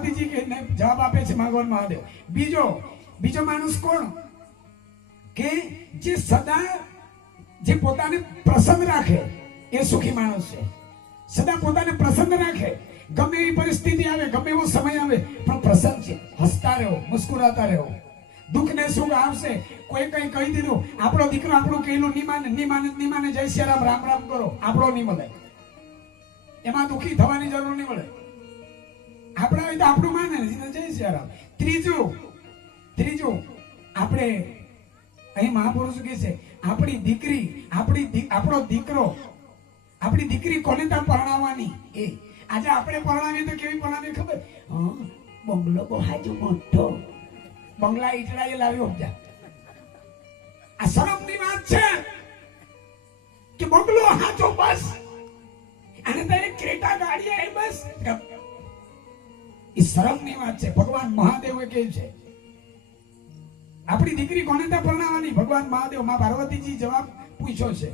પાર્વતીજી કે જવાબ આપે છે ભગવાન મહાદેવ. બીજો માણસ કોણ કે જે સદા જે પોતાને પ્રસન્ન રાખે એ સુખી માણસ છે. સદા પોતાને પ્રસન્ન રાખે, ગમે એવી પરિસ્થિતિ આવે, ગમે એવો સમય આવે પણ પ્રસન્ન છે, હસતા રહો, મુસ્કુરાતા રહો. દુઃખ ને સુખ આવશે, કોઈ કઈ કહી દીધું, આપણો દીકરો આપણું કહેલું નહીં માને, જય શ્રી રામ, રામ રામ કરો, આપણો નહીં મળે. એમાં દુઃખી થવાની જરૂર નહીં મળે. આપણા હોય તો આપણું માને, જય શ્રી રામ. ત્રીજું આપણે અહીં મહાપુરુષ કહે છે, આપણી દીકરી, આપણો દીકરો, આપણી દીકરી કોને ત્યાં પરણાવવાની. એ આજે આપણે પરણાવીએ તો કેવી પરણાવીએ ખબર? બંગલો બહુ હાજુ મોટો, બંગલા ઈટડા એ લાવ્યો. આ શરમની વાત છે કે બંગલો હાચો બસ, અને તો એક ક્રેટા ગાડી એ બસ. એ શરમની વાત છે. ભગવાન મહાદેવે કહે છે આપણી દીકરી કોને ત્યાં પરણાવવાની. ભગવાન મહાદેવ, માં પાર્વતીજી જવાબ પૂછ્યો છે.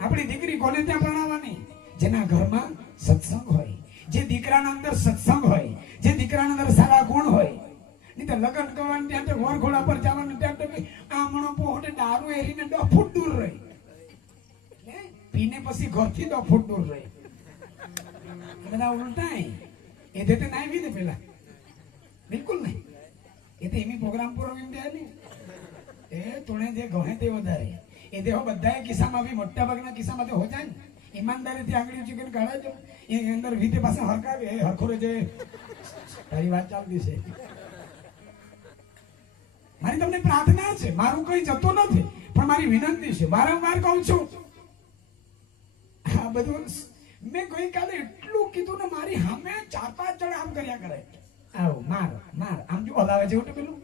આપણી દીકરી કોને ત્યાં પરણાવવાની? જેના ઘરમાં સત્સંગ હોય, જે દીકરાના અંદર સત્સંગ હોય, જે દીકરાના અંદર સારા ગુણ હોય. નહીં તો લગ્ન કરવાનું ત્યાં તો ઘોર ઘોડા પર જવાનું ત્યાં તો આમણો પોહટે દારૂ એરીને 10 ફૂટ દૂર રહી, પીને પછી ઘરથી 10 ફૂટ દૂર રહી. બધા ઉલટા એ દેતે ના આવી ને પેલા બિલકુલ નહીં. એ તો એમી પ્રોગ્રામ પૂરો એમ દે ને એ તોણે જે ગણે તે વધારે એ દેહો બધા કિસ્સામાં બી મોટા ભાગના કિસ્સામાં તો હો જાય ને. ઈમાનદારીથી આંગળી ચીકન કાઢાજો એ અંદર વીતે પાસે હરકાવે એ હરખોરે જે તારી વાત ચાલતી છે. મારી તમને પ્રાર્થના છે, મારું કઈ જતું નથી, પણ મારી વિનંતી છે, વારંવાર કહું છું. આ બધું મેં ગઈકાલે એટલું કીધું ને, મારી સામે 4-5 જણ આમ કર્યા કરે, આવો માર આમ જો હલાવે છે પેલું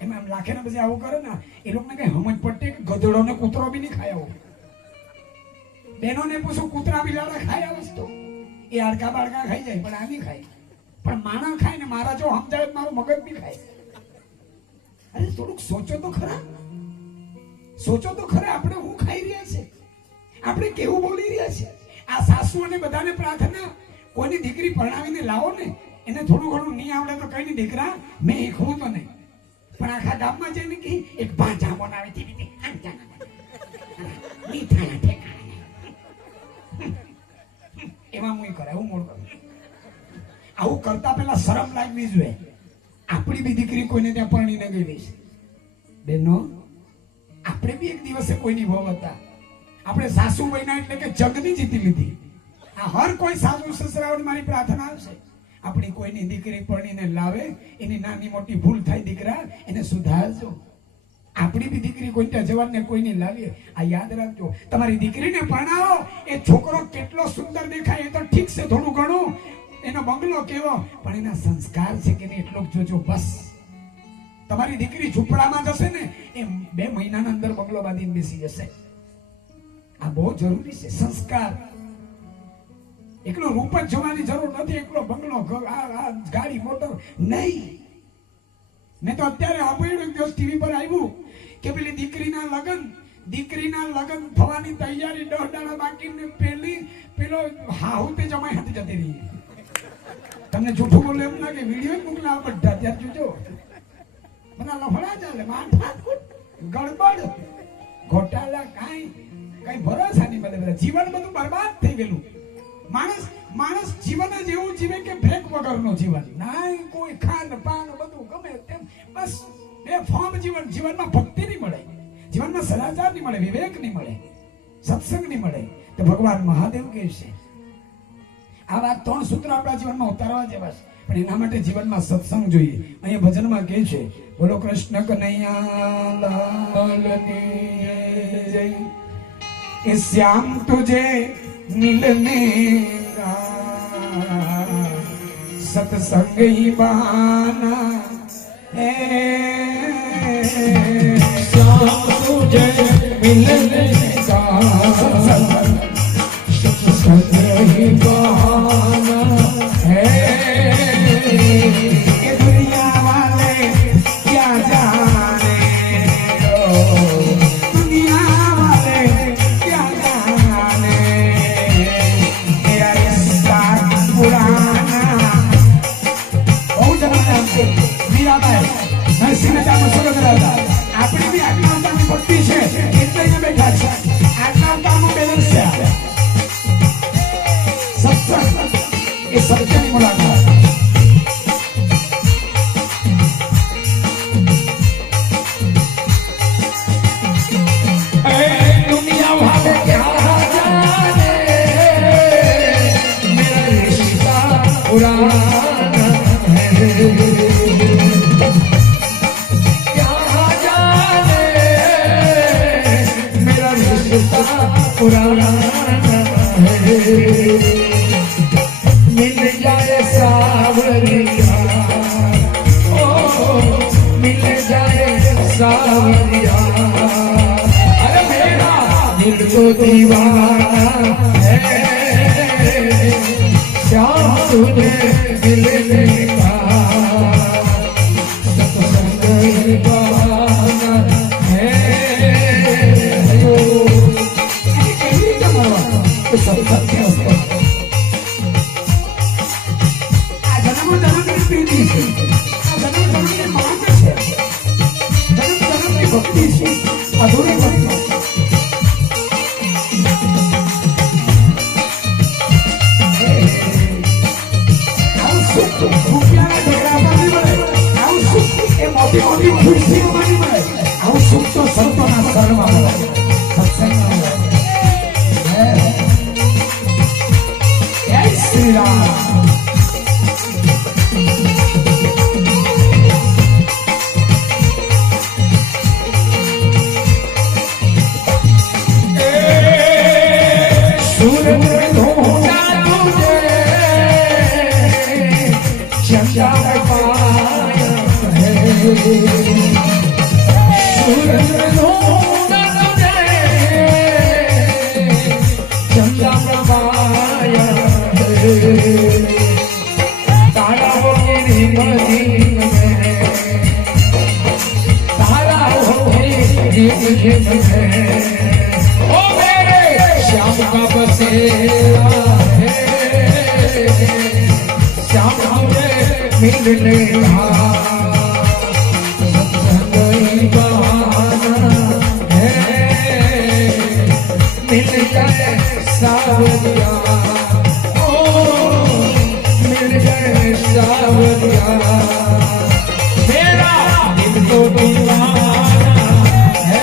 એમાં આમ લાખે ને પછી આવું કરે ને, એ લોકોને કઈ સમજ પડતી કે ગધેડો ને કૂતરો બી નહીં ખાય. આવું બેનો ને પૂછું, કૂતરા બિલાડા ખાય આ વસ્તુ? એ હાડકા બાડકા ખાઈ જાય પણ આ નહીં ખાય. પણ માણસ ખાય ને, મારા જો સમજાય મારું મગજ બી ખાય. અરે થોડુંક સોચો તો ખરા, આપણે હું ખાઈ રહ્યા છે, આપણે કેવું બોલી રહ્યા છે. આ સાસુ અને બધાને પ્રાર્થના, કોઈની દીકરી પરણાવીને લાવો ને, એને થોડું ઘણું નહીં આવડે તો કઈ નહીં, દીકરા મેં શીખવું તો નહીં, પણ આખા ગામમાં જઈને કે એક ભાંજા બનાવી હતી એમાં હું કરે, હું મોડ કરું. આવું કરતા પેલા શરમ લાગવી જોઈએ. આપણી બી દીકરી કોઈને ત્યાં પરણીને ગઈ છે બેનો. આપણે બી એક દિવસે કોઈની વહુ હતા, આપણે સાસુ બન્યા એટલે કે જગની જીતી લીધી. આ હર કોઈ સાસુ સસરાઓની મારી પ્રાર્થના આવશે, આપણી કોઈની દીકરી પરણીને લાવે, એની નાની મોટી ભૂલ થાય દીકરા એને સુધારજો. આપણી બી દીકરી કોઈ ત્યાં જવાનને કોઈને લાવીએ, આ યાદ રાખજો. તમારી દીકરીને પરણાવો, એ છોકરો કેટલો સુંદર દેખાય એ તો ઠીક છે, થોડું ઘણું એનો બંગલો કેવો, પણ એના સંસ્કાર છે કે નહીં એટલું જોજો બસ. તમારી દીકરી ઝૂંપડામાં જશે ને, એ 2 મહિનાના અંદર બંગલો બાંધીને બેસી જશે. આ બહુ જરૂરી છે, સંસ્કાર. એકલો રૂપ જ જોવાની જરૂર નથી, એકલો બંગલો ગાડી મોટર નહીં. મેં તો અત્યારે સાંભળ્યું એક દિવસ ટીવી પર આવ્યું કે પેલી દીકરીના લગ્ન થવાની તૈયારી 10 દાડા બાકી ને પેલો હાહુ તે જમાઈ હાથે જતી રહી. તમને જૂઠું બોલે એમ લાગે, વિડીયો જ મોકલા બધા ત્યાં જોજો. બધા લફડા ચાલે, માથાકૂટ, ગડબડ, ઘોટાલા, કઈ ભરોસા નહીં. બધા જીવન બધું બરબાદ થઈ ગયેલું. માણસ જીવન જ એવું જીવે કે બ્રેક વગરનું જીવન. ના કોઈ ખાન પાન બધું ગમે તેમ, બસ બેફામ જીવન. જીવનમાં ભક્તિ નહીં મળે, જીવનમાં સદાચાર નહીં મળે, વિવેક નહીં મળે, સત્સંગ નહીં મળે. તો ભગવાન મહાદેવ કહે છે આ વાત 3 સૂત્ર આપણા જીવનમાં ઉતારવા જેવા છે, પણ એના માટે જીવનમાં સત્સંગ જોઈએ. અહીંયા ભજનમાં કહે છે, બોલો કૃષ્ણ કનૈયા લાલની જય. એ શ્યામ તુજે मिलने का सत्संग ही बहाना है, श्याम तुझे मिलने का सत्संग ही बहाना है. ये दुनिया वाले क्या जाने, दुनिया वाले क्या जाने, पुराना. બહુ જરા મીરાબાઈ નરસિંહ મહેતાનો સુરગરા હતા. આપણી બી આટલા અવતારની ભક્તિ છે એટલે અહીંયા બેઠા છે. આટલા અવતારનું બેલેન્સ છે. સત્સંગ એ સત્યની મુલાકાત. દુનિયા ભાવે ક્યાં જાને મેરા રિશ્તા પુરાના હૈ. ક્યાં જાને મેરા રિશ્તા પુરાના હૈ. मिल जाए सावरिया ओ मिल जाए सावरिया अरे मेरा दिल तो दीवाना है श्याम तुझे मिलने का सत्संग बहाना है यो ये जमाना तो सब सत्य है. ભક્તિ છે અધૂરી ભક્તિ. આવું સુખ રૂપિયાના ઢગલા પર નહીં મળે. આવું સુખ એ મોટી મોટી ખુરશીઓમાં નહીં મળે. આવું સુખ તો સંતોના શરણમાં મળે, સત્સંગમાં મળે. જય શ્રી રામ. ओ मेरे श्याम का बसेरा है श्याम मुझे मिलने का सत्संग बहाना है मिल जाए सावरिया ओ मिल जाए सावरिया मेरा दिल तो दीवाना है.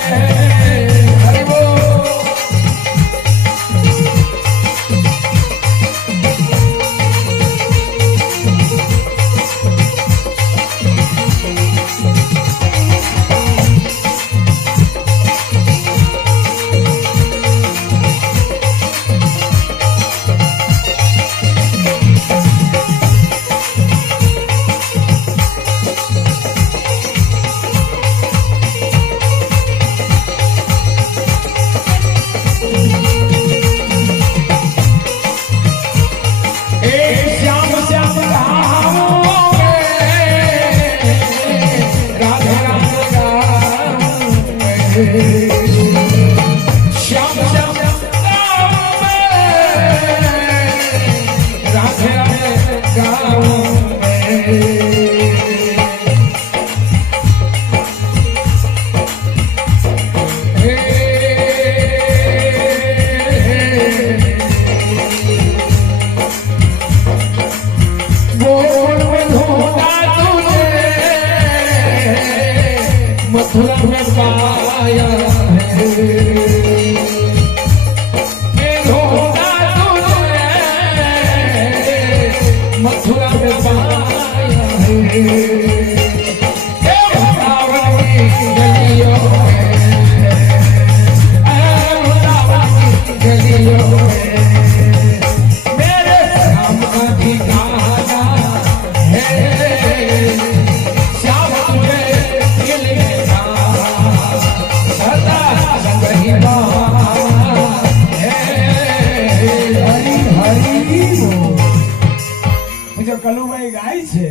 કલુભાઈ ગાય છે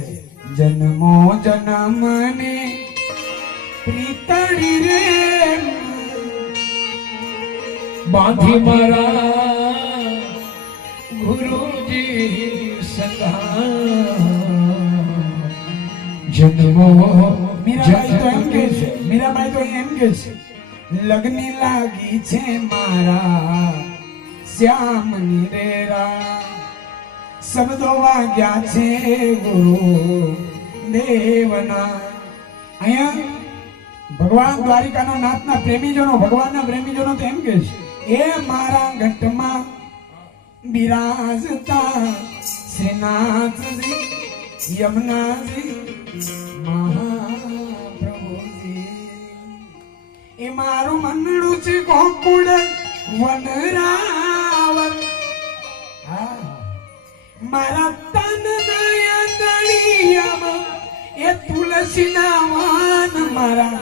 જન્મો જન્મને પ્રીતડી રે બાંધી મારા ગુરુજી સદા જન્મો મીરાબાઈ તો એમ કે છે, મીરાબાઈ તો એમ કે છે, લગ્ની લાગી છે મારા શ્યામની રેરા, શબ્દો વાગ્યા છે ગુરુ દેવના. અહીંયા ભગવાન દ્વારિકાના નાથના પ્રેમીજનો, ભગવાનના પ્રેમીજનો તો એમ કે છે, એ મારા ઘટમાં બિરાજતા શ્રીનાથજી યમુનાજી મહાપ્રભુજી, એ મારું મનડું છે ગોકુળ વનરાવન, મારા તન દળિયામાં એ તુલસીના વાન, મારા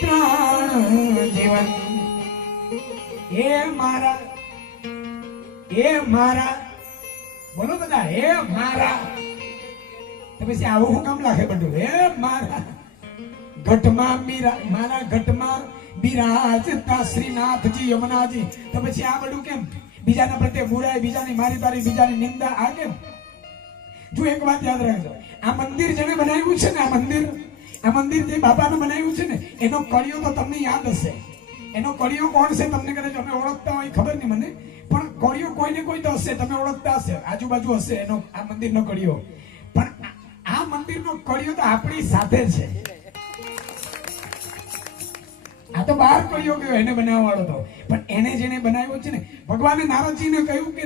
પ્રાણ જીવન, એ મારા બોલો બધા, એ મારા. તો પછી આવું હું કામ લાગે બધું? એ મારા ઘટમાં મીરા, મારા ઘટમાં બિરાજતા શ્રીનાથજી યમુનાજી. તો પછી આ બધું કેમ? બીજાના પ્રત્યે બુરાઈ, બીજાની મારી તારી, બીજાની નિંદા, આ કેમ? જો એક વાત યાદ રાખજો, આ મંદિર જેને બનાવ્યું છે ને, આ મંદિર જે બાપાને બનાવ્યું છે ને, એનો કળિયો તો તમને યાદ હશે. એનો કળિયો કોણ છે તમને કદાચ અમે ઓળખતા હોય, ખબર નહીં મને, પણ કળિયો કોઈને કોઈ તો હશે, તમે ઓળખતા હશે, આજુબાજુ હશે એનો, આ મંદિરનો કળિયો. પણ આ મંદિરનો કળિયો તો આપણી સાથે છે. આ તો બહાર કળિયો ગયો એને બનાવવા વાળો તો, પણ એને જેને બનાવ્યો છે ને, ભગવાને નારદજીને કહ્યું કે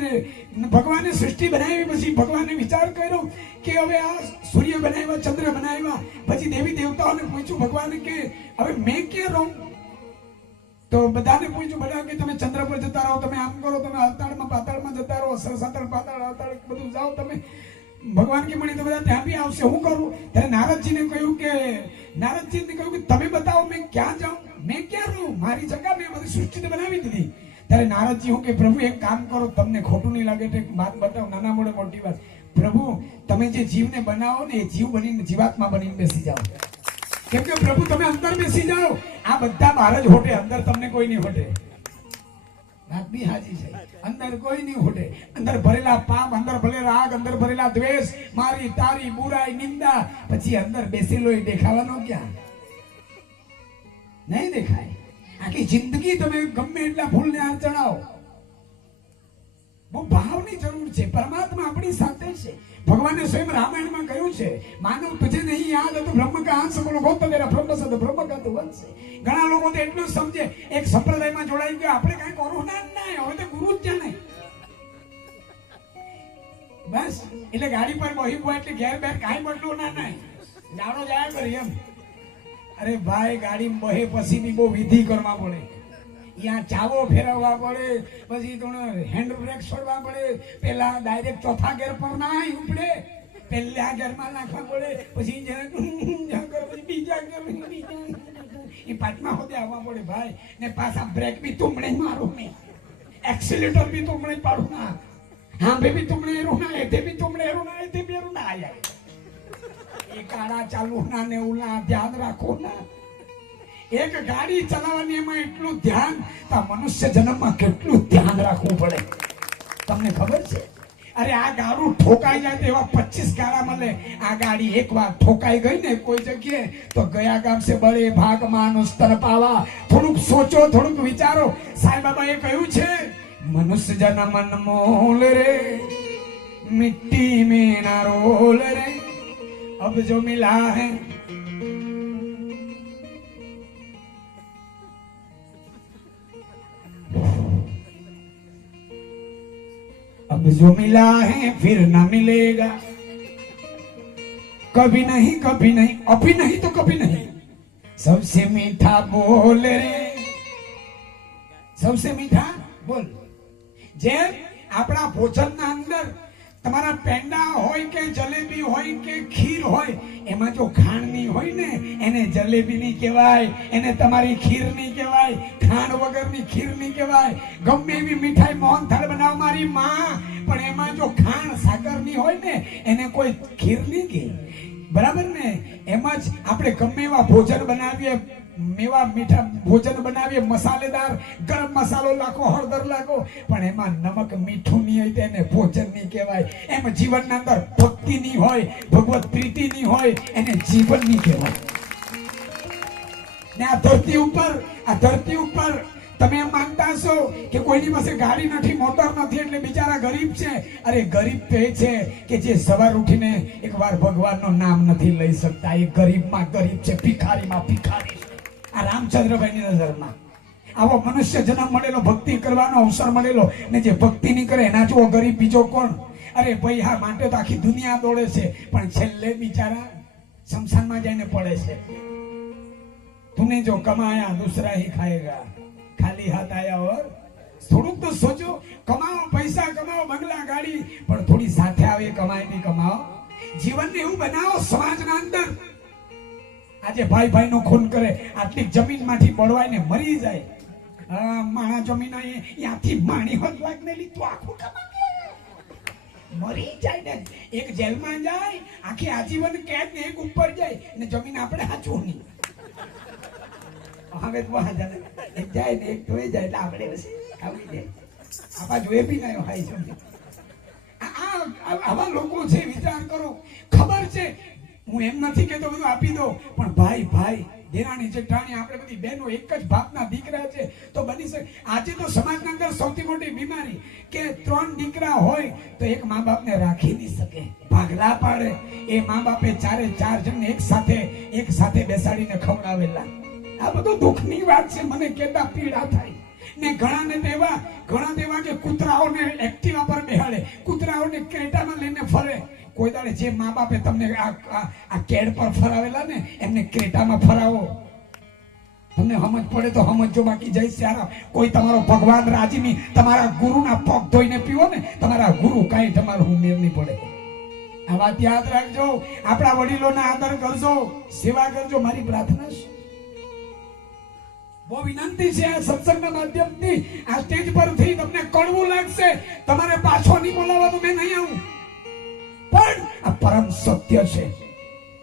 ભગવાને સૃષ્ટિ બનાવી પછી ભગવાને વિચાર કર્યો કે હવે આ સૂર્ય બનાવ્યા, ચંદ્ર બનાવ્યા, પછી દેવી દેવતાઓને પૂછ્યું ભગવાને કે હવે મેં ક્યાં રહું? તો બધાને પૂછ્યું, બધા કે તમે ચંદ્ર પર જતા રહો, તમે આમ કરો, તમે અવતાળમાં પાતાળમાં જતા રહો, સાતળ પાતાળ અવતાળ બધું જાઓ તમે. ભગવાન કે મને તો બધા ત્યાં બી આવશે, હું કરું? ત્યારે નારદજીને કહ્યું કે તમે બતાવો મેં ક્યાં જાઉં, મેં ક્યાં રહું, મારી જગ્યા મેં બધી સૃષ્ટિ બનાવી દીધી. ત્યારે નારદજી હું કે પ્રભુ એક કામ કરો, તમને ખોટું નહીં લાગે તો એક વાત બતાવો, નાના મોડે મોટી વાત. પ્રભુ તમે જે જીવને બનાવો ને, એ જીવ બનીને જીવાત્મા બનીને બેસી જાઓ. કેમ કે પ્રભુ તમે અંદર બેસી જાઓ, આ બધા બહાર જ હોટે, અંદર તમને કોઈ નહીં હોટે. વાત બી હાજી છે, અંદર કોઈ નહીં હોટે. અંદર ભરેલા પાપ, અંદર ભરેલા રાગ, અંદર ભરેલા દ્વેષ, મારી તારી, બુરાઈ, નિંદા, પછી અંદર બેસેલો એ દેખાવાનો ક્યાં? નહીં દેખાય. આખી જિંદગી તમે ગમે એટલા ફૂલને હાર ચડાવો, બહુ ભાવની જરૂર છે. પરમાત્મા આપણી સાથે છે. ભગવાને સ્વયં રામાયણમાં કહ્યું છે, માનવ તુજે નહીં યાદ હતું બ્રહ્મ કા અંશ બોલો ગોત તેરા બ્રહ્મ સદ બ્રહ્મ કા તું વંશ. ઘણા લોકો તો એટલું જ સમજે, એક સંપ્રદાયમાં જોડાઈ ગયો, આપણે કઈ કરું ના નહીં, હવે તો ગુરુ જ જાણે બસ. એટલે ગાડી પર બહી ગયો એટલે ઘેર બેર કાંઈ બદલું ના નહીં, જાણો જાય કરી એમ. અરે ભાઈ ગાડી બહે પછી બી બહુ વિધિ કરવા પડે, ત્યાં ચાવો ફેરવવા પડે, પછી થોડું હેન્ડ બ્રેક છોડવા પડે, પેલા ડાયરેક્ટ ચોથા ગેર પર ના ઉપડે, પહેલા ગેરમાં નાખવા પડે, પછી બીજા ગેર, એ પાંચમા હોદે આવવા પડે ભાઈ. ને પાછા બ્રેક બી તુમણે મારું ને, એક્સિલેટર બી તુમણે પાડું ના, હાંભે બી તુમણે એરું ના, એતે બી તુમણે એરું ના, એતે બી એરું ના આયા. એ કાળા ચાલુ ના ને ઉલા ધ્યાન રાખો ના. એક ગાડી ચલાવવાની એમાં એટલું ધ્યાન, તો મનુષ્ય જન્મમાં કેટલું ધ્યાન રાખવું પડે તમને ખબર છે? અરે આ ગાડું ઠોકાઈ જાય તો એવા 25 ગાડા મળે. આ ગાડી એકવાર ઠોકાઈ ગઈ ને કોઈ જગ્યાએ તો ગયા ગામ સે બળે ભાગ માનુસ તર પાવા. થોડુંક સોચો, થોડુંક વિચારો. સાંઈ બાબા એ કહ્યું છે, મનુષ્ય જન્મ અનમોલ રે, મિટ્ટી में ना रोल रे, अब जो मिला है अब जो मिला है फिर ना मिलेगा, कभी नहीं कभी नहीं, अभी नहीं तो कभी नहीं. सबसे मीठा बोल रे, सबसे मीठા બોલ. જેમ આપણા ભોજનના અંદર તમારા પેંડા હોય કે જલેબી હોય કે ખીર હોય, એમાં જો ખાંડ નહીં હોય ને એને જલેબી નહીં કહેવાય, એને તમારી ખીર નહીં કહેવાય, ખાંડ વગરની ખીર નહીં કહેવાય. ગમે એવી મીઠાઈ મોહનથાળ બનાવ મારી માં, પણ એમાં જો ખાંડ સાકર નહીં હોય ને એને કોઈ ખીર નહીં કહે. બરાબર ને? એમ જ આપણે ગમે એવા ભોજન બનાવીએ, મેવા મીઠા ભોજન બનાવીએ, મસાલેદાર ગરમ મસાલો લાખો, હળદર લાખો, પણ એમાં નમક મીઠું નહીં હોય તેને ભોજન નહીં કહેવાય. એમ જીવનના અંદર ભક્તિ નહીં હોય, ભગવત પ્રીતિ નહીં હોય, એને જીવન નહીં કહેવાય. ને આ ધરતી ઉપર તમે એમ માનતા છો કે કોઈની પાસે ગાડી નથી, મોટર નથી એટલે બિચારા ગરીબ છે. અરે ગરીબ તો એ છે કે જે સવાર ઉઠીને એકવાર ભગવાનનું નામ નથી લઈ શકતા. એ ગરીબમાં ગરીબ છે, ભિખારીમાં ભિખારી છે. આ રામચંદ્રભાઈની નજરમાં આવો મનુષ્ય જન્મ મળેલો, ભક્તિ કરવાનો અવસર મળેલો, ને જે ભક્તિ નહીં કરે એના જેવો ગરીબ બીજો કોણ? અરે ભાઈ, હા માટે તો આખી દુનિયા દોડે છે, પણ છેલ્લે બિચારા શમશાનમાં જઈને પડે છે. તુને જો કમાયા दूसरा ही खाएगा, ખાલી હાથ આયા ઓર. થોડુંક તો સોચો, કમાઓ, પૈસા કમાઓ, બંગલા ગાડી, પણ થોડી સાથે આવે કમાઈ કમાઓ. જીવનને એવું બનાવો સમાજના અંદર. આજે ભાઈ ભાઈ નું ખૂન કરે, આટલી જમીનમાંથી બળવાઈને મરી જાય. માણા જમીન ત્યાંથી માણી હોત લાગને લીધું આખું મરી જાય ને. એક જેલમાં જાય, આખી આજીવન કેદ ને એક ઉપર જાય, ને જમીન આપણે હાચવું નહીં. હવે એક જાય ને એક ધોઈ જાય એટલે આપણે આવી જાય. આવા જોઈ બી ના હાઈ જમીન. આવા લોકો છે, વિચાર કરો. ખબર છે, હું એમ નથી કેતો બધું આપી દો, પણ ભાઈ દેરાણી જેઠાણી આપણે બધી બહેનો એક જ બાપના દીકરા છે તો બની શકે. આજે તો સમાજના અંદર સૌથી મોટી બીમારી કે 3 દીકરા હોય તો એક મા બાપને રાખી નહીં શકે, ભાગલા પાડે. એ મા બાપે 4 જણને એક સાથે બેસાડીને ખવડાવેલા. આ બધું દુઃખની વાત છે. મને કેતા પીડા થાય. ને ઘણા તેવા કે કૂતરાઓને એક્ટિવા પર બેહાડે, કૂતરાઓને ક્રેટામાં લઈને ફરે. કોઈ દાડે જે મા બાપે તમને આ કેડ પર ફરાવેલા ને એમને ક્રેટામાં ફરાવો. તમને સમજ પડે તો સમજો, બાકી જઈ સારા. કોઈ તમારો ભગવાન રાજીની તમારા ગુરુના પગ ધોઈને પીવો ને, તમારા ગુરુ કાંઈ તમારું ઉમેર નહીં પડે. આ વાત યાદ રાખજો. આપણા વડીલોના આદર કરજો, સેવા કરજો. મારી પ્રાર્થના છે, બહુ વિનંતી છે, આ સત્સંગના માધ્યમથી આ સ્ટેજ પરથી તમને કડવું લાગશે, તમારે પાછો નહીં બોલાવવાનું, મેં નહીં આવું, પણ આ પરમ સત્ય છે.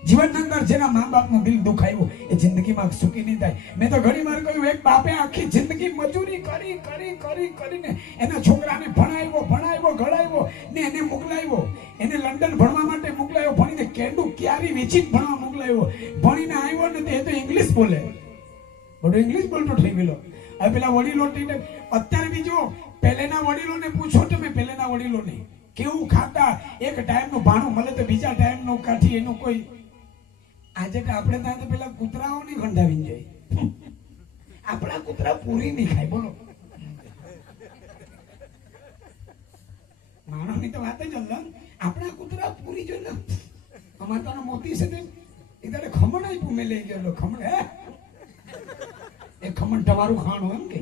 જીવનના અંદર જેના મા બાપનું દિલ દુખાયું એ જિંદગીમાં સુખી નહીં થાય. મેં તો ઘણી વાર કહ્યું, એક બાપે આખી જિંદગી મજૂરી કરીને એના છોકરાને ભણાવ્યો ઘડાવ્યો ને એને મોકલાવ્યો. એને લંડન ભણવા માટે મોકલાવ્યો, ભણીને કેન્ડુ ક્યારી વેચીને ભણવા મોકલાવ્યો. ભણીને આવ્યો ને તે તો ઇંગ્લિશ બોલે, બધું ઇંગ્લિશ બોલતો થઈ ગયેલો. હવે પેલા વડીલો અત્યારે બીજો પહેલેના વડીલોને પૂછો તમે, પહેલેના વડીલોને કેવું ખાતા, એક ટાઈમનું ભાણું મળે તો બીજા ટાઈમનું કાઠી એનું કોઈ. આજે આપણે ત્યાં તો પેલા કૂતરાઓ નહીં ગંધાવીને જાય. આપણા કૂતરા પૂરી નહીં ખાય, બોલો. માણસની તો વાત જ અલગ. આપણા કૂતરા પૂરી જો ને. અમારે તો મોતી છે ને એ તારે ખમણ આપ્યું, મેં લઈ ગયેલો ખમણ. એ ખમણ તમારું ખાણું એમ કે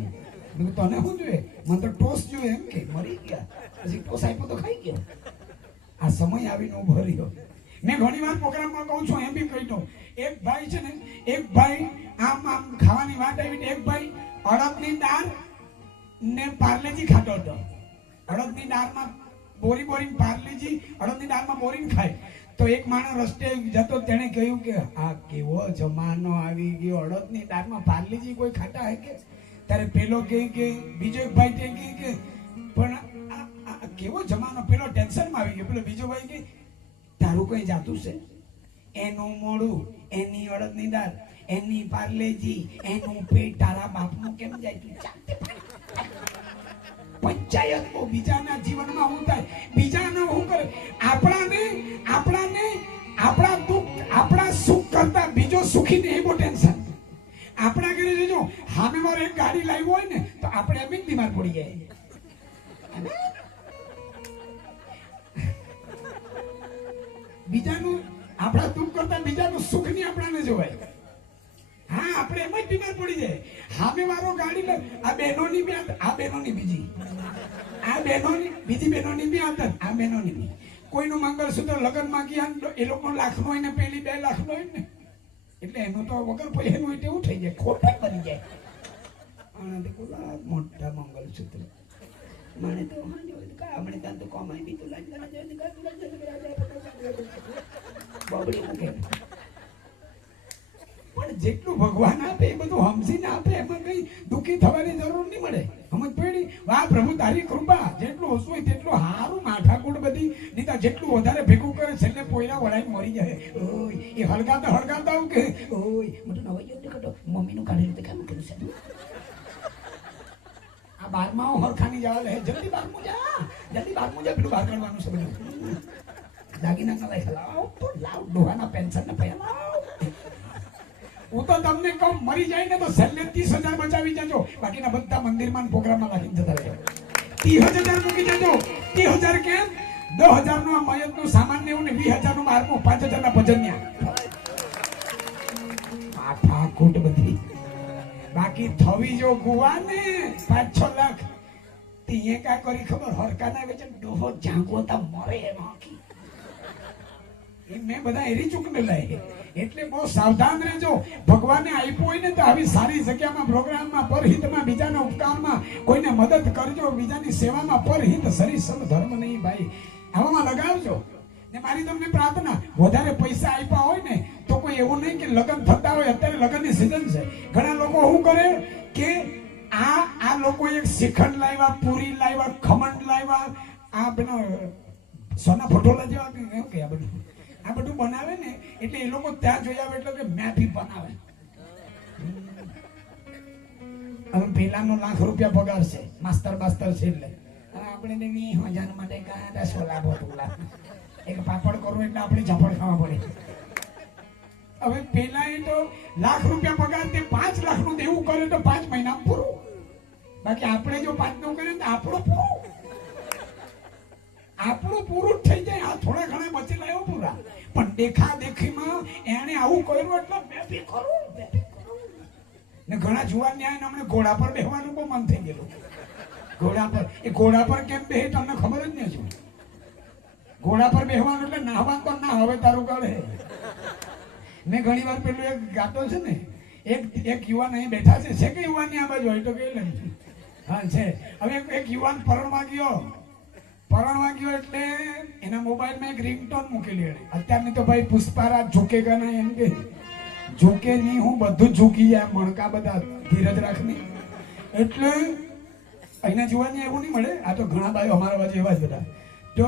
તને શું જોઈએ? મને તો ટોસ જોઈએ એમ કે. મરી ગયા પછી ટોસ આપ્યો તો ખાઈ ગયો. આ સમય આવીને ઉભો રહ્યો. મેં ઘણી વાર પ્રોગ્રામમાં કહું છું, એમ બી કહી દઉં. એક ભાઈ છે ને, એક ભાઈ આમ ખાવાની વાત આવી ને, એક ભાઈ અડદની દાળ ને પાર્લેજી ખાતો હતો. અડદની દાળમાં બોરી પાર્લેજી, અડદની દાળમાં બોરીને ખાય. તો એક માણસ રસ્તે જતો, તેને કહ્યું કે આ કેવો જમાનો આવી ગયો, અડદની દાળમાં પાર્લેજી કોઈ ખાતા હે કે? ત્યારે પેલો કહે કે, બીજો એક ભાઈ કહે કે પણ આ કેવો જમાનો. પેલો ટેન્શનમાં આવી ગયો. પેલો બીજો ભાઈ કે તારું કઈ જાતું છે? એનું મોડું, એની અડદની દાળ, એની પાર્લેજી, એનું પેટ, તારા બાપનું કેમ જાય? તું ચાલતે પંચાયત બીજાના જીવનમાં હું થાય, બીજાને હું કરે. આપણાને આપણા દુઃખ, આપણા સુખ કરતા બીજો સુખી ને એ બહુ ટેન્શન. આપણા ઘરે જજો, સામે મારે એક ગાડી લાવી હોય ને તો આપણે એમ જ બીમાર પડી જાય. બીજાનું, આપણા દુઃખ કરતા બીજાનું સુખ ની આપણાને જોવાય. હા, આપણે એમ જ બીમાર પડી જાય. સામે મારો ગાડી લે, આ બહેનોની બી આદત, આ બહેનોની બીજી, આ બહેનોની બીજી, બહેનોની બી આદત, આ બહેનોની બી. કોઈનું મંગળસૂત્ર લગ્નમાં ગયા એ લોકો લાખનો હોય ને પેલી 2 લાખનો હોય ને, એટલે એનું તો વગર પૈસાનું હોય તેવું થઈ જાય, ખોટા બની જાય. મોટા મંગળસૂત્ર મને તો હમણે ત્યાં તો કમાઈ બી તો બબડી મૂકે. પણ જેટલું ભગવાન આપે એ બધું સમજીને આપે, એમાં કઈ દુઃખી થવાની જરૂર નહીં મળે. સમજ પડી? વાહ પ્રભુ તારી કૃપા, જેટલું ઓછું હોય તેટલું હારું. માથાકૂટ બધી નહીં, જેટલું વધારે ભેગું કરે છેલ્લે પોયરા વળાઈ મરી જાય. ઓય એ હળગાતા હું કે ઓય મને નવાઈ ગયો ને કટો મમ્મીનું કાઢી રીતે કામ કર્યું છે. આ બારમાં હરખાની જવા લે, જલ્દી બારમું જા, પેલું બહાર કાઢવાનું છે બધું. દાગીના કલાઈ લાવ તો લાવ, ડોહાના પેન્શન ને પૈસા લાવ. હું તો તમને કહું મરી જાય ને તો છેલ્લે 30,000 બચાવી જજો, બાકીના બધા મંદિરમાં પ્રોગ્રામમાં લાગીને જતા રહેજો. 30,000 મૂકી જજો. 30,000 કેમ? 10,000 નું મયત નું સામાન ને એવું ને 20,000 નું બારમું, 5,000 ના ભજન્યા. માથા કૂટ બધી. બાકી થવી જો ગુવા ને 5-6 લાખ તીએ કા કરી ખબર હરકાના વેચે ડોહો જાંગોતા મરે નાખી. મેં બધા એરી ચૂકને લઈ, એટલે બહુ સાવધાન રહેજો. ભગવાને આપ્યું હોય ને તો આવી સારી જગ્યામાં, પ્રોગ્રામમાં, પરહિતમાં, બીજાના ઉપકારમાં કોઈને મદદ કરજો, બીજાની સેવામાં પરહિત, સરી સમ ધર્મ નહીં ભાઈ, આવામાં લગાવજો. ને મારી તમને પ્રાર્થના, વધારે પૈસા આપ્યા હોય ને તો કોઈ એવું નહીં કે લગ્ન થતા હોય, અત્યારે લગ્નની સિઝન છે, ઘણા લોકો શું કરે કે આ લોકો એક શ્રીખંડ લાવ્યા, પૂરી લાવ્યા, ખમણ લાવ્યા, આ પેલો સોના ફટોલા જેવા કેવું કે આ બધું બનાવે ને, એટલે એ લોકો ત્યાં જોઈ આવે એટલે કે મેં બી બનાવે. હવે પેલાનો ₹1,00,000 પગાર છે, માસ્તર છે, એટલે આપણે 20,000 માટે કાંડા સોલા બોટલા એક પાપડ કરવું એટલે આપણે ઝાપડ ખાવા પડે. હવે પેલા એ તો ₹1,00,000 પગાર, તે 5 લાખ નું દેવું કરે તો 5 મહિના પૂરું. બાકી આપણે જો 5 નું કરીએ તો આપણું પૂરું જ થઈ જાય. આ થોડા ઘણા બચેલા એવો પૂરા, પણ દેખા દેખીમાં એને આવું કર્યું એટલે મેં બી કરું. ને ઘણા જુવાન ન્યાય અમને ઘોડા પર બેસવાનું બહુ મન થઈ ગયેલું. ઘોડા પર કેમ બેહે તમને ખબર જ નહીં. ઘોડા પર બેસવાનું એટલે નાહવાનું તો ના, હવે તારું ગળે. મેં ઘણી વાર પેલું એક ગાતો છે ને, એક યુવાન અહીં બેઠા છે કે યુવાનની આ બાજુ હોય તો કે હા છે. હવે એક યુવાન પરણવા ગયો એટલે એના મોબાઈલમાં એક રિંગટોન મૂકેલી એને. અત્યારની તો ભાઈ પુષ્પારાજ ઝૂકેગા ના, એમ કે ઝૂકે નહીં, હું બધું ઝૂકી જાય, મણકા બધા ધીરજ રાખની. એટલે અહીંના જોવાની એવું નહીં મળે. આ તો ઘણા ભાઈઓ અમારા બાજુ એવા જ બધા. તો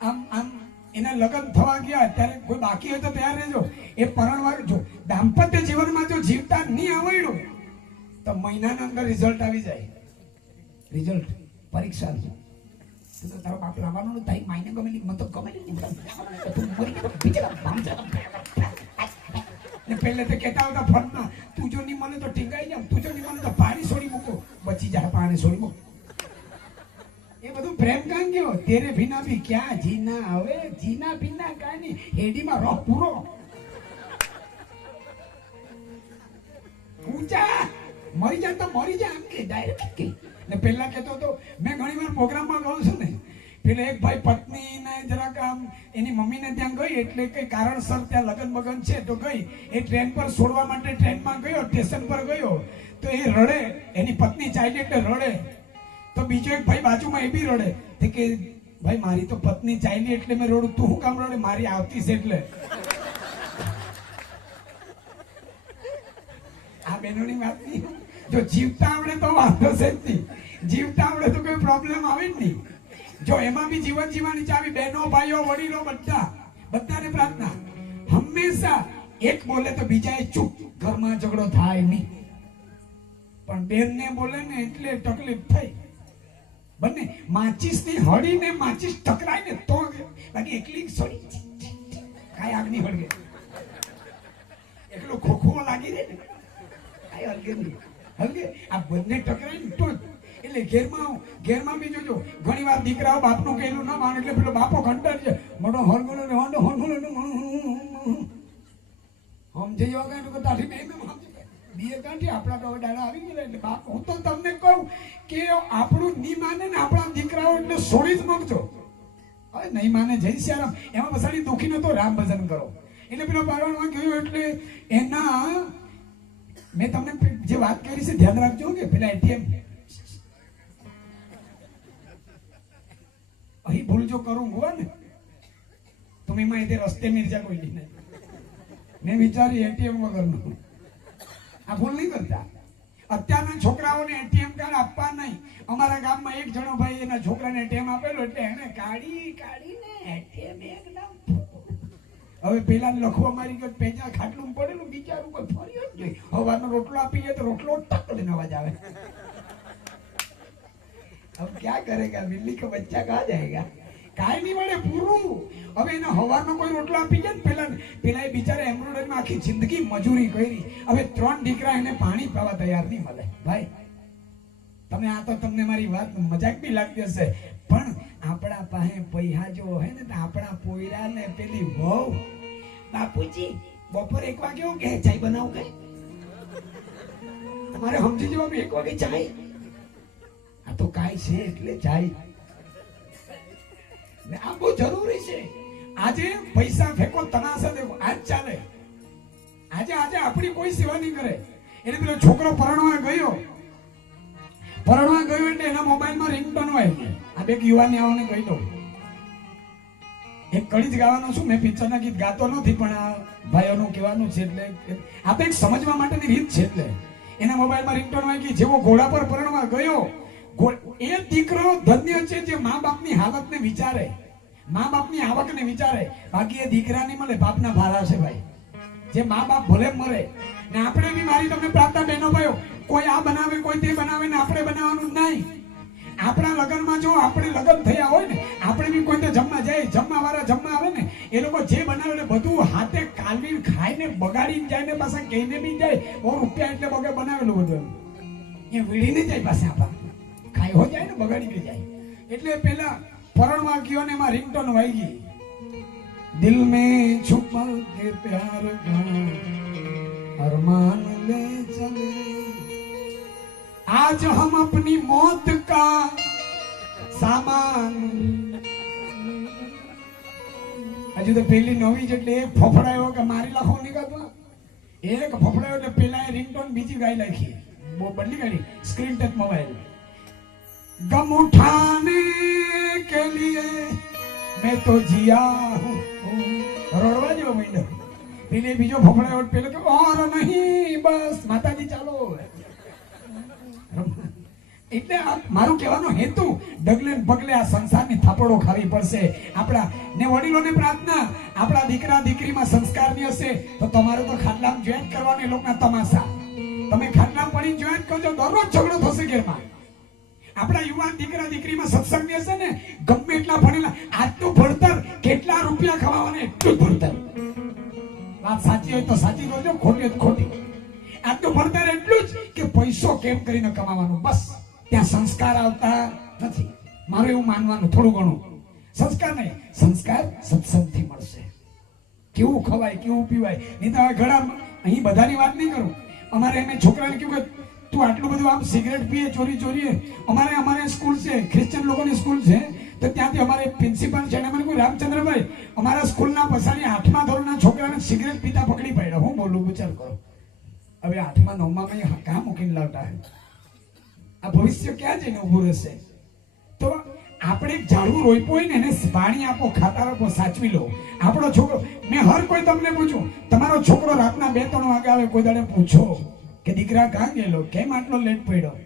આમ એના લગ્ન થવા ગયા, ત્યારે કોઈ બાકી હોય તો તૈયાર રહેજો. એ પરણવા જો દાંપત્ય જીવનમાં જો જીવતા નહીં આવડ્યું તો મહિનાના અંદર રિઝલ્ટ આવી જાય. રિઝલ્ટ પરીક્ષા તો તારો બાપ લાવવાનો તારી માઈને ગમેલી, મને તો ગમેલી ને. પહેલે તો કહેતા હતા ફોનમાં, તું જો નહીં મળે તો ટીંગાઈ જાવ, તું જો નહીં મળે તો પાણી છોડી મૂકો, બચી જાય પાણી છોડી મૂકો. એ બધું પ્રેમ કાં ગયો? તેરે ભીના ભી ક્યાં જીના, હવે જીના ભીના કાંઈ નહીં, હેડીમાં રોહ પૂરો ઊંચા મરી જાય તો મરી જાય, આમ કે ડાયરેક્ટ કે. ને પહેલા કહેતો હતો, મેં ઘણી વાર પ્રોગ્રામમાં કહું છું ને, પેલા એક ભાઈ પત્ની ને જરાક આમ એની મમ્મીને ત્યાં ગઈ, એટલે કઈ કારણસર ત્યાં લગન બગન છે તો ગઈ. એ ટ્રેન પર છોડવા માટે ટ્રેનમાં ગયો, સ્ટેશન પર ગયો તો એ રડે, એની પત્ની ચાલી એટલે રડે. તો બીજો એક ભાઈ બાજુમાં એ બી રડે. તે કે ભાઈ મારી તો પત્ની ચાલી એટલે મેં રડું, તું શું કામ રડે? મારી આવતી છે એટલે. આ બહેનોની વાત નહીં. જો જીવતા આવડે તો વાંધો છે જ નહીં, જીવતા આવડે તો કોઈ પ્રોબ્લેમ આવે જ નહીં. જો એમાં બી જીવન જીવવાની ચાવી, બહેનો ભાઈઓ વડીલો બધાને પ્રાર્થના, હંમેશા એક બોલે તો બીજા ચૂપ, ઘરમાં ઝઘડો થાય નહીં. પણ બેનને બોલે ને એટલે તકલીફ થઈ. બંને માચીસ ની હળી ને માચીસ ટકરાય ને તો, બાકી એકલી સળી કાંઈ આગ નહીં હળગે. એકલો ખોખો લાગી રહે ને કાંઈ હલગે નહીં. હલગે આ બંને ટકરાય ને તો. એટલે ઘેરમાં બી જોજો, ઘણી વાર દીકરાઓ બાપનું કહેલું ના માને એટલે પેલો બાપો કંટાળ છે, મોટો હરગોલો ને હોંડો સમજે એવા કાંઈ તો તારી બે બીએ કાંઠી આપણા તો દાડા આવી ગયેલા. એટલે બાપ, હું તો તમને કહું કે આપણું નહીં માને ને આપણા દીકરાઓ એટલે છોડી જ મૂકજો. હવે નહીં માને જય સિયારામ, એમાં પછાડી દુખી નતો રામ ભજન કરો. એટલે પેલો બારણમાં ગયો એટલે એના મેં તમને જે વાત કરી છે ધ્યાન રાખજો કે પેલા એટીએમ અહીં ભૂલ જો કરું हुआ ને તો मैं इधर रस्ते मिर्जा कोई नहीं મેં વિચારી એટીએમ વગરનું. આ ભૂલ નહીં કરતા. અત્યારના છોકરાઓને એટીએમ કાર્ડ આપવા નહીં. અમારા ગામમાં એક જણો ભાઈ એના છોકરાને એટીએમ આપેલો એટલે એને કાઢીને એટીએમ એકદમ. હવે પેલા લખવા મારી ગયો પેજા ખાટલું પડેલું બિચારું કોઈ ફર્યો જ નહીં. હવાનો રોટલો આપી જાય તો રોટલો ટક કરીને અવાજ આવે. अब क्या करेगा बिल्ली का बच्चा कहाँ जाएगा? કાઈ નહીં મળે પૂરું. હવે એને હવાનો કોઈ રોટલો આપી જાય ને પેલા એ બિચારા એમ્બ્રોઇડરીમાં આખી જિંદગી મજૂરી કરી. હવે 3 દીકરા એને પાણી પીવા તૈયાર નહીં મળે. ભાઈ તમે આ તો તમને મારી વાત મજાક બી લાગતી હશે પણ આપણા પાસે પૈસા જો હે ને તો આપણા પોયરા ને પેલી વહુ બાપુજી બપોર 1 વાગે હું કે ચાય બનાવું કે તમારે સમજી જવાનું 1 વાગે ચાય. આ તો કાઈ છે એટલે ચાય ને આ બહુ જરૂરી છે. આજે પૈસા ફેંકો તનાસા દેવો આજ ચાલે. આજે આપણી કોઈ સેવા નહીં કરે. એટલે પેલો છોકરો પરણવા ગયો એટલે એના મોબાઈલમાં રિંગટોન હોય. આ બે યુવાની આવને કહી દઉં એક કડી જ ગાવાનો છું. મેં પિક્ચરના ગીત ગાતો નથી પણ આ ભાઈઓનું કહેવાનું છે એટલે આપણે એક સમજવા માટેની રીત છે. એટલે એના મોબાઈલમાં રિંગટોન હોય કે જેવો ઘોડા પર પરણવા ગયો એ દીકરો ધન્ય છે જે મા બાપની હાલતને વિચારે, મા બાપની આવકને વિચારે. બાકી એ દીકરા નહીં મળે, બાપના ભારા છે ભાઈ. જે મા બાપ ભલે મરે ને આપણે બી મારી તમને પ્રાર્થના બહેનો ભાઈઓ કોઈ આ બનાવે કોઈ તે બનાવે ને આપણે બનાવવાનું નહીં. આપણા લગ્નમાં જો આપણે લગ્ન થયા હોય ને આપણે બી કોઈ તો જમવા જાય, જમવા વાળા જમવા આવે ને એ લોકો જે બનાવે બધું હાથે કાલવી ખાઈને બગાડીને જાય ને પાછા કહીને બી જાય રૂપિયા એટલે બગે બનાવેલું બધું એ વીડીને જાય પાછા આપણા ખાઈ હો જાય ને બગાડી જાય. એટલે પેલા પરણવા ગયો ને એમાં રિંગટોન વાગી દિલ में छुपा के प्यार का अरमान ले चले आज हम अपनी मौत का सामान. હજુ તો પેલી નવી જેટલી એક ફફડાયો કે મારી લાખો નીકળતો એક ફફડાયો એટલે પેલા રિંગટોન બીજી ગાઈ નાખી બહુ બદલી ગાડી સ્ક્રીન ટચ મોબાઈલ. गम उठाने के लिए मैं तो जिया हूँ रोडवा જેવો મહિનો પેલે બીજો ફફડાયો પેલો કે ઓર નહીં બસ માતાજી ચાલો. એટલે મારું કહેવાનો હેતુ ડગલે પગલે આ સંસારની થાપડો ખાવી પડશે. આપણા ને વડીલોને પ્રાર્થના આપણા દીકરા દીકરીમાં સંસ્કારની હશે તો તમારે તો ખાટલામાં જોઈન્ટ કરવાનું એ લોકોના તમાશા. તમે ખાટલામાં પડીને જોઈન્ટ કરજો દરરોજ ઝઘડો થશે ઘરમાં. આપણા યુવાન દીકરા દીકરીમાં સત્સંગની હશે ને ગમે એટલા ભણેલા આજનું ભણતર કેટલા રૂપિયા ખવાવાના એટલું જ ભણતર. વાત સાચી હોય તો સાચી કરજો, ખોટી હોય તો ખોટી. આજનું ભણતર એટલું જ કે પૈસો કેમ કરીને કમાવાનો બસ. ત્યાં સંસ્કાર આવતા નથી મારું એવું માનવાનું. થોડું ઘણું સંસ્કાર નહીં, સંસ્કાર સત્સંગથી મળશે. કેવું ખવાય કેવું પીવાય નહીં તો ઘણા અહીં બધાની વાત નહીં કરું. અમારે એમ છોકરાને કેવું કે તું આટલું બધું આમ સિગરેટ પીએ ચોરીએ. અમારે સ્કૂલ છે ક્રિશ્ચિયન લોકોની સ્કૂલ છે તો ત્યાંથી અમારે પ્રિન્સિપાલ છે મને કોઈ રામચંદ્રભાઈ અમારા સ્કૂલના પછાડી 8મા ધોરણના છોકરાને સિગરેટ પીતા પકડી પડ્યા. હું બોલું વિચાર કરો. હવે 8મા 9મા કાં મૂકીને લાવતા આ ભવિષ્ય ક્યાં જઈને ઉભું રહેશે? તો આપણે ઝાડવું રોપ્યું હોય ને એને પાણી આપો, ખાતર આપો, સાચવી લો. આપણો છોકરો મેં હર કોઈ તમને પૂછું તમારો છોકરો રાતના 2-3 વાગે આવે કોઈ દાડે પૂછો કે દીકરા કાં ગયેલો, કેમ આટલો લેટ પડ્યો?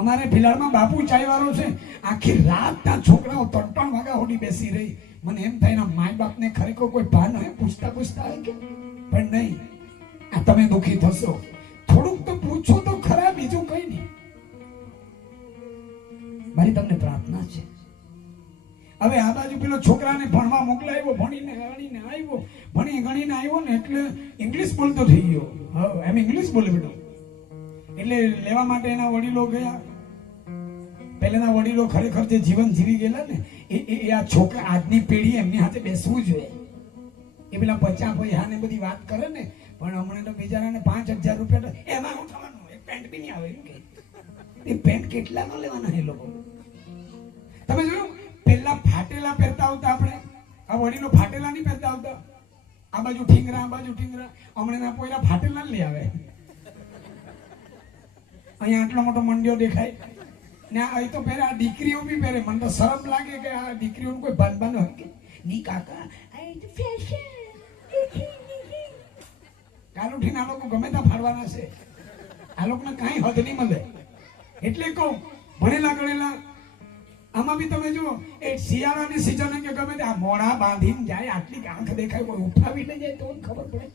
અમારે ભિલાડમાં બાપુ ચાય વાળો છે આખી રાતના છોકરાઓ 3-3 વાગ્યા સુધી બેસી રહી. મને એમ થાય ને માય બાપને ખરેખર કોઈ ભાન હોય પૂછતા હોય કે પણ નહીં. આ તમે દુખી થશો. થોડુંક તો પૂછો તો ખરા, બીજું કઈ નહીં. મારી તમને પ્રાર્થના છે. હવે આ બાજુ પેલો છોકરાને ભણવા મોકલાવ્યો, ભણી ગણીને આવ્યો ને એટલે ઇંગ્લિશ બોલતો થઈ ગયો. હવે એમ ઇંગ્લિશ બોલે બેટો એટલે લેવા માટે એના વડીલો ગયા. પહેલાના વડીલો ખરેખર જે જીવન જીવી ગયેલા ને એ આ છોકરા આજની પેઢી એમની સાથે બેસવું જોઈએ. એ પેલા 50 પૈસા ને બધી વાત કરે ને પણ હમણાં તો બિચારાને 5,000 રૂપિયા એમાં શું થવાનું? એક પેન્ટ બી નહીં આવે એમ કે એ પેન્ટ કેટલાનો લેવાના એ લોકો? તમે જોયું પેલા ફાટેલા પહેરતા આવતા આપણે, આ વડીલો ફાટેલા નહીં પહેરતા આવતા. આ બાજુ ઠીંગરા, આ બાજુ ઠીંગરા. હમણાં પોયરા ફાટેલા લઈ આવે. અહીંયા આટલો મોટો મંડિયો દેખાય ને અહીં તો પહેરે. આ દીકરીઓ બી પહેરે. મને તો શરમ લાગે કે આ દીકરીઓનું કોઈ બાંધવાનું હોય કે નહીં કાકા ઉઠીને આ લોકો ગમે ત્યાં ફાડવાના છે. આ લોકોને કાંઈ હદ નહીં મળે. એટલે કહું, ભણેલા ગણેલા આમાં બી તમે જુઓ, એ શિયાળાની સિઝન કે ગમે તે આ મોડા બાંધીને જાય, આટલી આંખ દેખાય, કોઈ ઉઠાવી લઈ જાય તો ખબર પડે.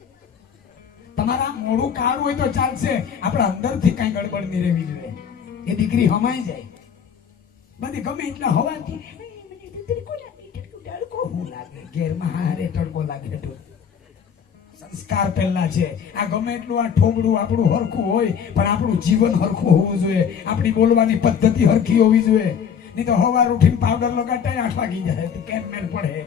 તમારા મોડું કાળું હોય તો ચાલશે, આપણે અંદરથી કઈ ગડબડ નહીં રહેવી જોઈએ. એ દીકરી હમાઈ જાય બધી ગમે એટલે હવાથી ઘેરમાં હારે તડકો લાગે. સંસ્કાર પહેલા છે. આ ગમે એટલું આ ઠોબડું આપણું હરખું હોય, પણ આપણું જીવન હરખું હોવું જોઈએ. આપણી બોલવાની પદ્ધતિ હરખી હોવી જોઈએ. નહીં તો હવાર ઉઠીને પાવડર લગાડતા 8 વાગી જાય તો કેમ મેળ પડે?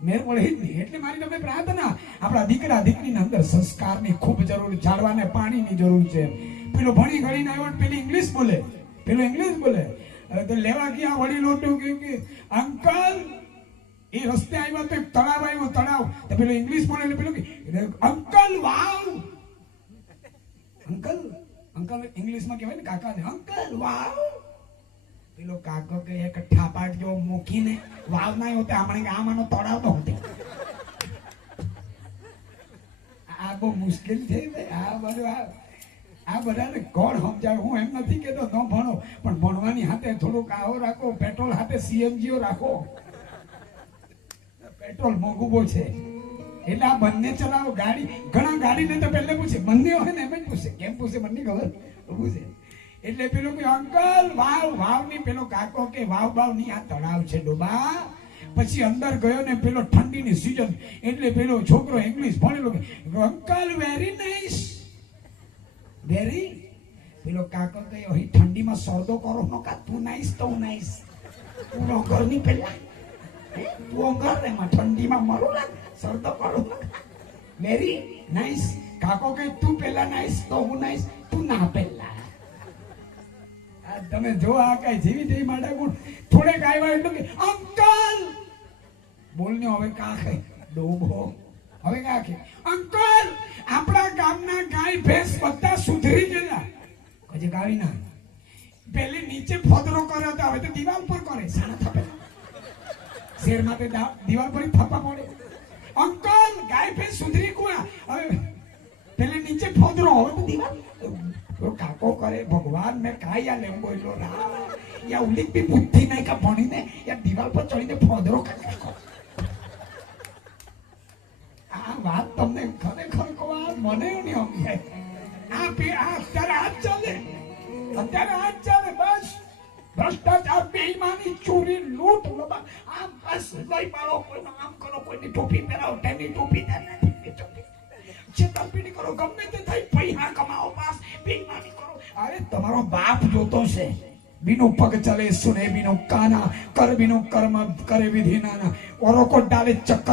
મેળ પડે જ નહીં. એટલે મારી તમે પ્રાર્થના, આપણા દીકરા દીકરીની અંદર સંસ્કારની ખૂબ જરૂર, ઝાડવાને પાણીની જરૂર છે. પેલો ભણી ગણીને આવ્યો ને પેલી ઇંગ્લિશ બોલે, પેલો ઇંગ્લિશ બોલે. તો લેવા ગયા વડીલો કહ્યું કે અંકલ, એ રસ્તે આવ્યા તો એક તળાવ આવ્યું, તળાવ. તો પેલો ઇંગ્લિશ બોલે એટલે પેલો અંકલ વાવ. અંકલ અંકલ ઇંગ્લિશમાં કહેવાય ને કાકાને, અંકલ વાવ. પેલો કાકો કે એક ઠાપાટ જો મૂકીને વાવ ના હોતે આપણે આમાંનો તળાવ તો હોતે. આ બહુ મુશ્કેલ છે. આ બધું આ બધાને કોણ સમજાવે? હું એમ નથી કેતો ન ભણો, પણ ભણવાની હાથે થોડુંક આવો રાખો, પેટ્રોલ હાથે સીએનજીઓ રાખો. પેટ્રોલ મોંઘું બહુ છે એટલે આ બંને ચલાવો ગાડી. ઘણા ગાડીને તો પહેલે પૂછે, બંને હોય ને એમ જ પૂછે. કેમ પૂછે બંને ખબર? પૂછે એટલે પેલો કે અંકલ વાવ. વાવ ની પેલો કાકો કે વાવ બાવ ની, આ તળાવ છે ડોબા. પછી અંદર ગયો ને પેલો ઠંડીની સીઝન એટલે પેલો છોકરો ઇંગ્લિશ ભણેલો કે અંકલ વેરી નાઇસ. વેરી. પેલો કાકો કે અહીં ઠંડીમાં સોદો કરો નો કા, તું નાઈસ તો હું નાઈસ. તું ઘરની પેલા તું ઘર એમાં ઠંડીમાં મરું લાગ, સોદો કરો. Very nice. કાકો કે તું પેલા નાઈસ તો હું નાઈસ, તું ના પેલા. તમે જો આ કઈ જેવી તેવી માટે ગુણ થોડેક આવ્યા એટલું કે અંકલ બોલને હવે કાંખે ડોબો. હવે કાંખે અંકલ આપણા ગામના ગાય ભેંસ બધા સુધરી ગયેલા. કજે ગાવી ના પેલે નીચે ફોદરો કર્યો હતો, હવે તો દિવાલ પર કરે. સાણા થપે શેર માટે દિવાલ પર થપ્પા પડે. અંકલ ગાય ભેંસ સુધરી ગયા, હવે પેલે નીચે ફોદરો, હવે તો દિવાલ. तो काको करे भगवान में का या ले बोलो रा या उलिक भी बुद्धि नहीं का भणी ने या दीवार पर चढ़ी ने फोदरो कर नाखो. આ વાત તમને ખરેખર કહો, આ મને નહીં સમજાય. આ અત્યારે આ ચાલે, અત્યારે આ ચાલે. બસ ભ્રષ્ટાચાર, બેઈમાની, ચોરી, લૂંટ, આ બસ લઈ પાડો, કોઈનો આમ કરો, કોઈની ટોપી પહેરાવો, તેની ટોપી છેતરપિંડી કરો, ગમે તે થઈ પૈસા કમાઓ, પાસ બેઈમાની કરો. અરે તમારો બાપ જોતો છે. बिनु पग चले सुने बिनु काना, कर बिनु कर्म करे विधि नाना, औरों को डाले चक्कर